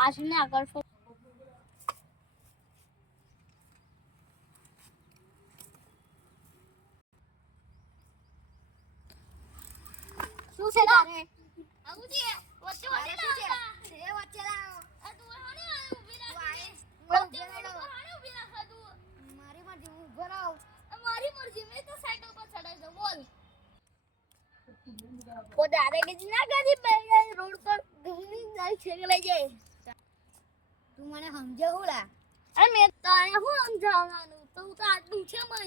આશને આગળ શું છે તારે આવું છે વચ્ચે વચ્ચે એ વચ્ચે લાવો આ તું હાને ઊભી રાખી વચ્ચે હાને ઊભી રાખા તું મારી મરજી હું ઊભો રહું મારી મરજી મે તો સાઈકલ પર ચડાઈ દઉં બોલ ઓ દાદાગીરી ના કરી ભાઈ રોડ પર ઘણી જાય છે કે લઈ જાય તું મને સમજે હોલા અરે મે તારે હું સમજાવવાનું તો હું તો આટલું છે મય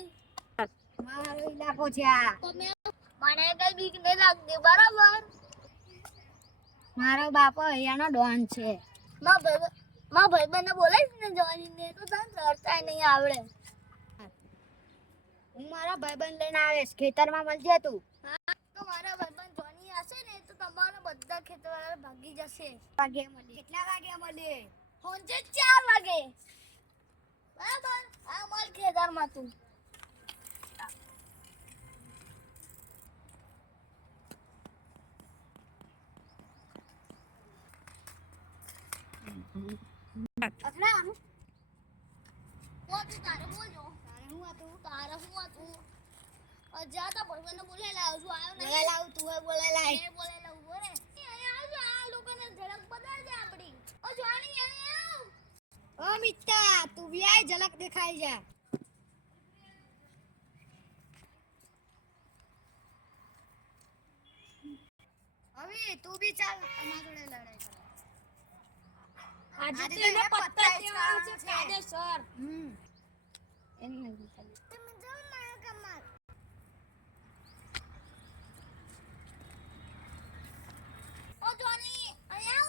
મારો ઇલાકો છે આ તો મે મને કઈ બીક ન લાગતી બરાબર મારો બાપો અહીંયાનો ડોન છે માં ભાઈબંધને બોલાય ને જોવાની ને તો તને લડતા નહીં આવડે હું મારા ભાઈબંધ લઈને આવીશ ખેતરમાં મળજે તું હા તો મારા ભાઈબંધ જોની હશે ને તો તમારા બધા ખેતરવાળા ભાગી જશે વાગે મળે કેટલા વાગે મળે હોંજે 4 વાગે બરાબર આ મળ ખેતરમાં તું અસલામ તારે બોલજો તારે હું હતું જા તા ભાઈબંધને બોલાય લાવ છું આવ્યો નહીં બોલાય લાવ તું હે બોલાય લાય એ બોલાય લાવ બોલે અહીંયા આવજો આ લોકોને ઝડપ બદલ દે આપડી ઓ જોની અહીંયા આવ ઓ મિત્તા તું બી આય ઝલક દેખાઈ જા હવે તું બી ચાલ અમારા જોડે લડાઈ કર આજે તેને પત્તા દેવાનું છે કાયદેસર એમ નહીં ચાલે તમે જાવ મારો કમાલ ઓ જોની આવ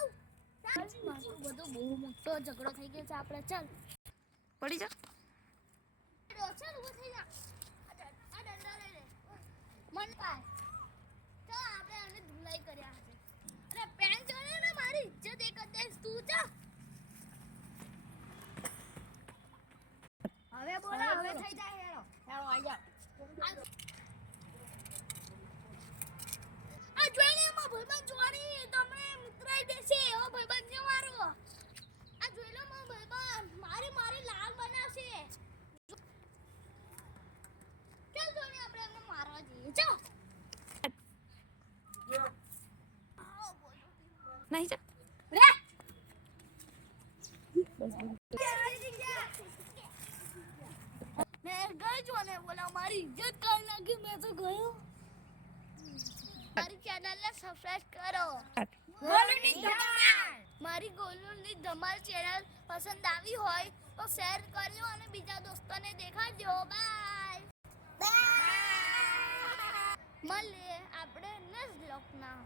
મારો બધો બહુ મોટો ઝઘડો થઈ ગયો છે આપણે ચાલ પડી જા ચાલ ઉભો થઈ જા આ ડંડા લઈ લે મન પાય તો આપણે આને ધુલાઈ કર્યા છે અરે પેન જોને ને મારી ઇજ્જત એક જ દઈશ તું જા હવે બોલા હવે થઈ જાય હેરો હેરો આઈ જા આ જોઈને માં ભાઈબંધ જોડી તમને મુતરાઈ દેશે ઓ ભાઈબંધ ને મારો આ જોઈ લો માં ભાઈબંધ મારી લાલ બનાવશે ચાલ જોઈને આપણે એમને મારવા જઈએ ચાલ નહીં જા રે मैं गई जो ने बोला हमारी इज्जत करना कि मैं तो गयो हमारी चैनल ने सब्सक्राइब करो गोलूनी धमाल મારી ગોલુની ધમાલ ચેનલ પસંદ આવી હોય તો શેર કરજો અને બીજા દોસ્તોને દેખાડજો બાય બાય મળીએ આપણે નેક્સ્ટ બ્લોગમાં